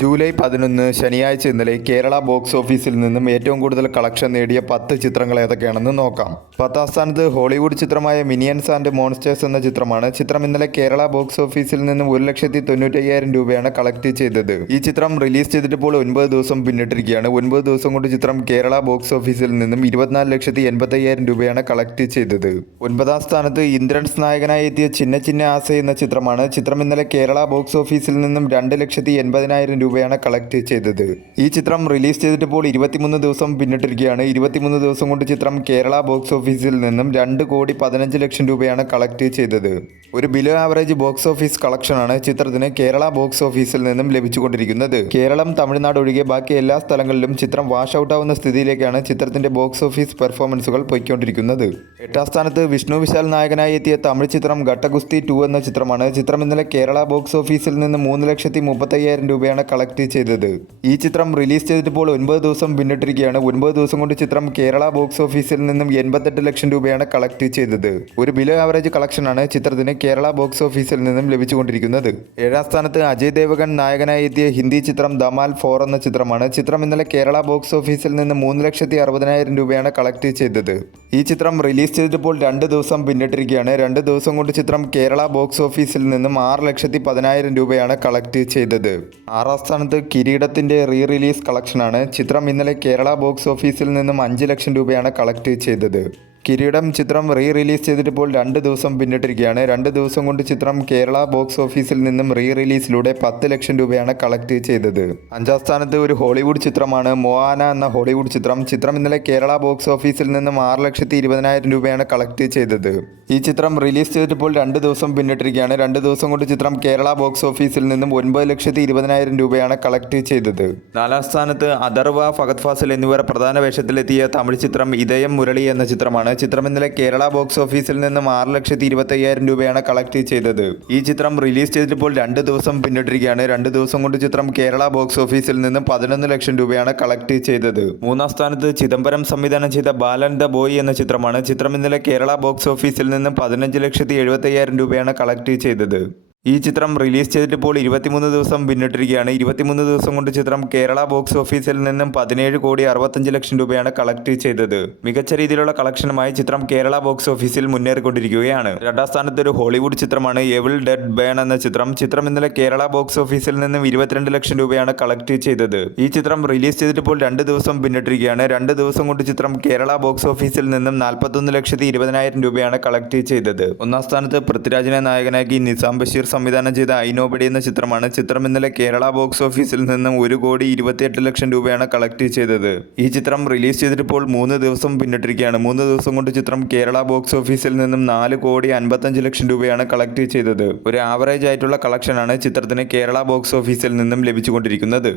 July 11 ശനിയാഴ്ച ഇന്നലെ Kerala box ഓഫീസിൽ നിന്നും ഏറ്റവും കൂടുതൽ കളക്ഷൻ നേടിയ 10 ചിത്രങ്ങൾ ഏതൊക്കെയാണെന്ന് നോക്കാം. 10ാം സ്ഥാനത്ത് ഹോളിവുഡ് ചിത്രമായ മിനിയൻസ് ആൻഡ് മോൺസ്റ്റേഴ്സ് എന്ന ചിത്രമാണ്. ചിത്രം ഇന്നലെ കേരള ബോക്സ് ഓഫീസിൽ നിന്നും 1,95,000 രൂപയാണ് കളക്ട് ചെയ്തത്. ഈ ചിത്രം റിലീസ് ചെയ്തിട്ടിപ്പോൾ 9 ദിവസം പിന്നിട്ടിരിക്കുകയാണ്. 9 ദിവസം കൊണ്ട് ചിത്രം കേരള ബോക്സ് ഓഫീസിൽ നിന്നും 24,85,000 രൂപയാണ് കളക്ട് ചെയ്തത്. 9ാം സ്ഥാനത്ത് ഇന്ദ്രൻസ് നായകനായി എത്തിയ ചിന്ന ചിന്ന ആസെ എന്ന ചിത്രമാണ്. ചിത്രം ഇന്നലെ കേരള ബോക്സ് ഓഫീസിൽ നിന്നും 2,80,000 രൂപയാണ് കളക്ട് ചെയ്തത്. ഈ ചിത്രം റിലീസ് ചെയ്തിട്ടിപ്പോൾ 23 ദിവസം പിന്നിട്ടിരിക്കുകയാണ്. 23 ദിവസം കൊണ്ട് ചിത്രം കേരള ബോക്സ് ഓഫീസിൽ നിന്നും 2,15,00,000 രൂപയാണ് കളക്ട് ചെയ്തത്. ഒരു ബിലോ ആവറേജ് ബോക്സ് ഓഫീസ് കളക്ഷനാണ് ചിത്രത്തിന് കേരള ബോക്സ് ഓഫീസിൽ നിന്നും ലഭിച്ചുകൊണ്ടിരിക്കുന്നത്. കേരളം, തമിഴ്നാട് ഒഴികെ ബാക്കി എല്ലാ സ്ഥലങ്ങളിലും ചിത്രം വാഷ് ഔട്ട് ആവുന്ന സ്ഥിതിയിലേക്കാണ് ചിത്രത്തിന്റെ ബോക്സ് ഓഫീസ് പെർഫോമൻസുകൾ പോയിക്കൊണ്ടിരിക്കുന്നത്. 8ാം സ്ഥാനത്ത് വിഷ്ണു വിശാൽ നായകനായി എത്തിയ തമിഴ് ചിത്രം ഘട്ടഗുസ്തി 2 എന്ന ചിത്രമാണ്. ചിത്രം ഇന്നലെ കേരള ബോക്സ് ഓഫീസിൽ നിന്ന് 3,30,000 രൂപയാണ് കളക്ട് ചെയ്തത്. ഈ ചിത്രം റിലീസ് ചെയ്തിട്ടിപ്പോൾ 9 ദിവസം പിന്നിട്ടിരിക്കുകയാണ്. 9 ദിവസം കൊണ്ട് ചിത്രം കേരള ബോക്സ് ഓഫീസിൽ നിന്നും 88 ലക്ഷം രൂപയാണ് കളക്ട് ചെയ്തത്. ഒരു ബിലോ ആവറേജ് കളക്ഷനാണ് ചിത്രത്തിന് കേരള ബോക്സ് ഓഫീസിൽ നിന്നും ലഭിച്ചുകൊണ്ടിരിക്കുന്നത്. 7ാം സ്ഥാനത്ത് അജയ് ദേവഗൺ നായകനായി എത്തിയ ഹിന്ദി ചിത്രം ധമാൽ 4 എന്ന ചിത്രമാണ്. ചിത്രം ഇന്നലെ കേരള ബോക്സ് ഓഫീസിൽ നിന്ന് 3,60,000 രൂപയാണ് കളക്ട് ചെയ്തത്. ഈ ചിത്രം റിലീസ് ചെയ്തിട്ടിപ്പോൾ 2 ദിവസം പിന്നിട്ടിരിക്കുകയാണ്. 2 ദിവസം കൊണ്ട് ചിത്രം കേരള ബോക്സ് ഓഫീസിൽ നിന്നും 6,10,000 രൂപയാണ് കളക്ട് ചെയ്തത്. 6ാം സ്ഥാനത്ത് കിരീടത്തിന്റെ റീ റിലീസ് കളക്ഷനാണ്. ചിത്രം ഇന്നലെ കേരള ബോക്സ് ഓഫീസിൽ നിന്നും 5 ലക്ഷം രൂപയാണ് കളക്ട് ചെയ്തത്. കിരീടം ചിത്രം റീ റിലീസ് ചെയ്തിട്ടിപ്പോൾ 2 ദിവസം പിന്നിട്ടിരിക്കുകയാണ്. 2 ദിവസം കൊണ്ട് ചിത്രം കേരള ബോക്സ് ഓഫീസിൽ നിന്നും റീ റിലീസിലൂടെ 10 ലക്ഷം രൂപയാണ് കളക്ട് ചെയ്തത്. 5ാം സ്ഥാനത്ത് ഒരു ഹോളിവുഡ് ചിത്രമാണ് മോആന എന്ന ഹോളിവുഡ് ചിത്രം. ചിത്രം ഇന്നലെ കേരള ബോക്സ് ഓഫീസിൽ നിന്നും 6,20,000 രൂപയാണ് കളക്ട് ചെയ്തത്. ഈ ചിത്രം റിലീസ് ചെയ്തിട്ടിപ്പോൾ 2 ദിവസം പിന്നിട്ടിരിക്കുകയാണ്. 2 ദിവസം കൊണ്ട് ചിത്രം കേരള ബോക്സ് ഓഫീസിൽ നിന്നും 9,20,000 രൂപയാണ് കളക്ട് ചെയ്തത്. 4ാം സ്ഥാനത്ത് അഥർവ, ഫഹദ് ഫാസിൽ എന്നിവർ പ്രധാന വേഷത്തിലെത്തിയ തമിഴ് ചിത്രം ഇതയം മുരളി എന്ന ചിത്രമാണ്. ചിത്രം ഇന്നലെ കേരള ബോക്സ് ഓഫീസിൽ നിന്നും 6,20,000 രൂപയാണ് കളക്ട് ചെയ്തത്. ഈ ചിത്രം റിലീസ് ചെയ്തിട്ടിപ്പോൾ 2 ദിവസം പിന്നിട്ടിരിക്കുകയാണ്. 2 ദിവസം കൊണ്ട് ചിത്രം കേരള ബോക്സ് ഓഫീസിൽ നിന്നും 11 ലക്ഷം രൂപയാണ് കളക്ട് ചെയ്തത്. 3ാം സ്ഥാനത്ത് ചിദംബരം സംവിധാനം ചെയ്ത ബാലൻ ദ ബോയ് എന്ന ചിത്രമാണ്. ചിത്രം ഇന്നലെ കേരള ബോക്സ് ഓഫീസിൽ നിന്നും 15,70,000 രൂപയാണ് കളക്ട് ചെയ്തത്. ഈ ചിത്രം റിലീസ് ചെയ്തിട്ടിപ്പോൾ 23 ദിവസം പിന്നിട്ടിരിക്കുകയാണ്. 23 ദിവസം കൊണ്ട് ചിത്രം കേരള ബോക്സ് ഓഫീസിൽ നിന്നും 17,65,00,000 രൂപയാണ് കളക്ട് ചെയ്തത്. മികച്ച രീതിയിലുള്ള കളക്ഷനുമായി ചിത്രം കേരള ബോക്സ് ഓഫീസിൽ മുന്നേറിക്കൊണ്ടിരിക്കുകയാണ്. 2ാം സ്ഥാനത്ത് ഒരു ഹോളിവുഡ് ചിത്രമാണ് എവിൾ ഡെഡ് ബേൺ എന്ന ചിത്രം. ചിത്രം ഇന്നലെ കേരള ബോക്സ് ഓഫീസിൽ നിന്നും 22 ലക്ഷം രൂപയാണ് കളക്ട് ചെയ്തത്. ഈ ചിത്രം റിലീസ് ചെയ്തിട്ടിപ്പോൾ 2 ദിവസം പിന്നിട്ടിരിക്കുകയാണ്. 2 ദിവസം കൊണ്ട് ചിത്രം കേരള ബോക്സ് ഓഫീസിൽ നിന്നും 41,20,000 രൂപയാണ് കളക്ട് ചെയ്തത്. 1ാം സ്ഥാനത്ത് പൃഥ്വിരാജിനെ നായകനാക്കി നിസാം ബഷീർ സംവിധാനം ചെയ്ത ഐ നോബഡി എന്ന ചിത്രമാണ്. ചിത്രം ഇന്നലെ കേരള ബോക്സ് ഓഫീസിൽ നിന്നും 1,28,00,000 രൂപയാണ് കളക്ട് ചെയ്തത്. ഈ ചിത്രം റിലീസ് ചെയ്തിട്ടിപ്പോൾ 3 ദിവസം പിന്നിട്ടിരിക്കുകയാണ്. 3 ദിവസം കൊണ്ട് ചിത്രം കേരള ബോക്സ് ഓഫീസിൽ നിന്നും 4,55,00,000 രൂപയാണ് കളക്ട് ചെയ്തത്. ഒരു ആവറേജ് ആയിട്ടുള്ള കളക്ഷനാണ് ചിത്രത്തിന് കേരള ബോക്സ് ഓഫീസിൽ നിന്നും ലഭിച്ചുകൊണ്ടിരിക്കുന്നത്.